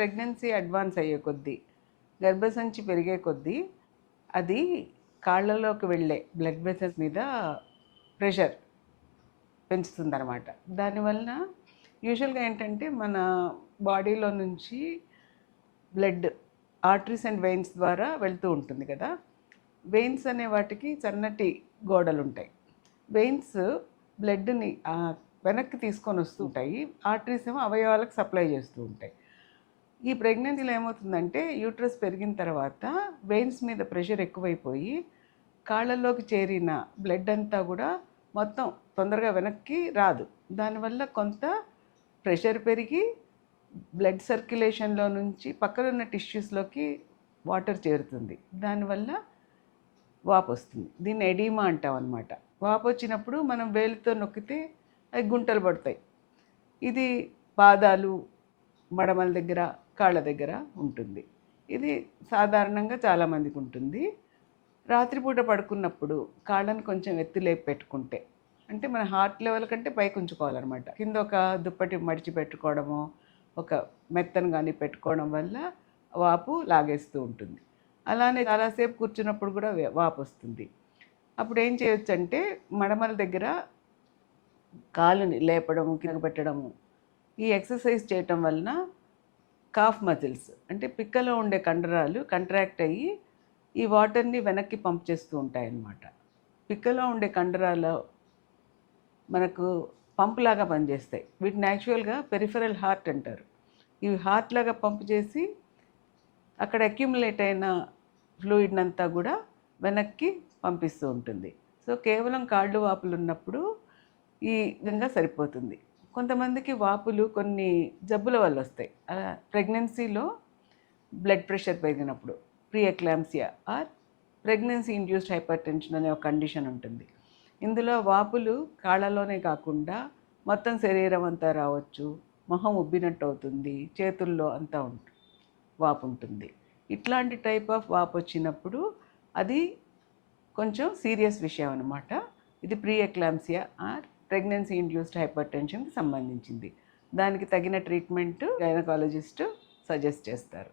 Pregnancy advance అయ్యే కొద్దీ, గర్భసంచి పెరిగే కొద్దీ అది కాళ్ళలోకి వెళ్ళే బ్లడ్ వెసల్స్ మీద ప్రెషర్ పెంచుతుందన్నమాట. దానివలన యూజువల్గా ఏంటంటే మన బాడీలో నుంచి బ్లడ్ ఆర్టరీస్ అండ్ వెయిన్స్ ద్వారా వెళ్తూ ఉంటుంది కదా. వెయిన్స్ అనే వాటికి సన్నటి గోడలు ఉంటాయి. వెయిన్స్ బ్లడ్ని వెనక్కి తీసుకొని వస్తూ ఉంటాయి. ఆర్టరీస్ ఏమో అవయవాలకు సప్లై చేస్తూ ఉంటాయి. ఈ ప్రెగ్నెన్సీలో ఏమవుతుందంటే యూట్రస్ పెరిగిన తర్వాత వెయిన్స్ మీద ప్రెషర్ ఎక్కువైపోయి కాళ్ళల్లోకి చేరిన బ్లడ్ అంతా కూడా మొత్తం తొందరగా వెనక్కి రాదు. దానివల్ల కొంత ప్రెషర్ పెరిగి బ్లడ్ సర్క్యులేషన్లో నుంచి పక్కనున్న టిష్యూస్లోకి వాటర్ చేరుతుంది. దానివల్ల వాపు వస్తుంది. దీన్ని ఎడీమా అంటాం అన్నమాట. వాపు వచ్చినప్పుడు మనం వేలితో నొక్కితే అవి గుంటలు పడతాయి. ఇది పాదాలు, మడమల దగ్గర, కాళ్ళ దగ్గర ఉంటుంది. ఇది సాధారణంగా చాలామందికి ఉంటుంది. రాత్రిపూట పడుకున్నప్పుడు కాళ్ళని కొంచెం ఎత్తి లేపి పెట్టుకుంటే, అంటే మన హార్ట్ లెవెల్ కంటే పైకి ఉంచుకోవాలన్నమాట. కింద ఒక దుప్పటి మడిచి పెట్టుకోవడము, ఒక మెత్తను కానీ పెట్టుకోవడం వల్ల వాపు లాగేస్తూ ఉంటుంది. అలానే చాలాసేపు కూర్చున్నప్పుడు కూడా వాపు వస్తుంది. అప్పుడు ఏం చేయొచ్చు అంటే మడమల దగ్గర కాలుని లేపడము, కింద పెట్టడము, ఈ ఎక్సర్సైజ్ చేయటం వలన కాఫ్ మజిల్స్ అంటే పిక్కలో ఉండే కండరాలు కంట్రాక్ట్ అయ్యి ఈ వాటర్ని వెనక్కి పంప్ చేస్తూ ఉంటాయన్నమాట. పిక్కలో ఉండే కండరాలు మనకు పంప్ లాగా పనిచేస్తాయి. వీటిని యాక్చువల్గా పెరిఫెరల్ హార్ట్ అంటారు. ఇవి హార్ట్ లాగా పంప్ చేసి అక్కడ అక్యుములేట్ అయిన ఫ్లూయిడ్ అంతా కూడా వెనక్కి పంపిస్తూ ఉంటుంది. సో కేవలం కాళ్ళు వాపులు ఉన్నప్పుడు ఈ విధంగా సరిపోతుంది. కొంతమందికి వాపులు కొన్ని జబ్బుల వల్ల వస్తాయి. ప్రెగ్నెన్సీలో బ్లడ్ ప్రెషర్ పెరిగినప్పుడు pre eclampsia or pregnancy induced hypertension అనే ఒక కండిషన్ ఉంటుంది. ఇందులో వాపులు కాళ్ళలోనే కాకుండా మొత్తం శరీరం అంతా రావచ్చు. మొహం ఉబ్బినట్టు అవుతుంది, చేతుల్లో అంతా వాపు ఉంటుంది. ఇట్లాంటి టైప్ ఆఫ్ వాపు వచ్చినప్పుడు అది కొంచెం సీరియస్ విషయం అన్నమాట. ఇది pre eclampsia or pregnancy induced hyper టెన్షన్కి సంబంధించింది. దానికి తగిన ట్రీట్మెంట్ గైనకాలజిస్ట్ సజెస్ట్ చేస్తారు.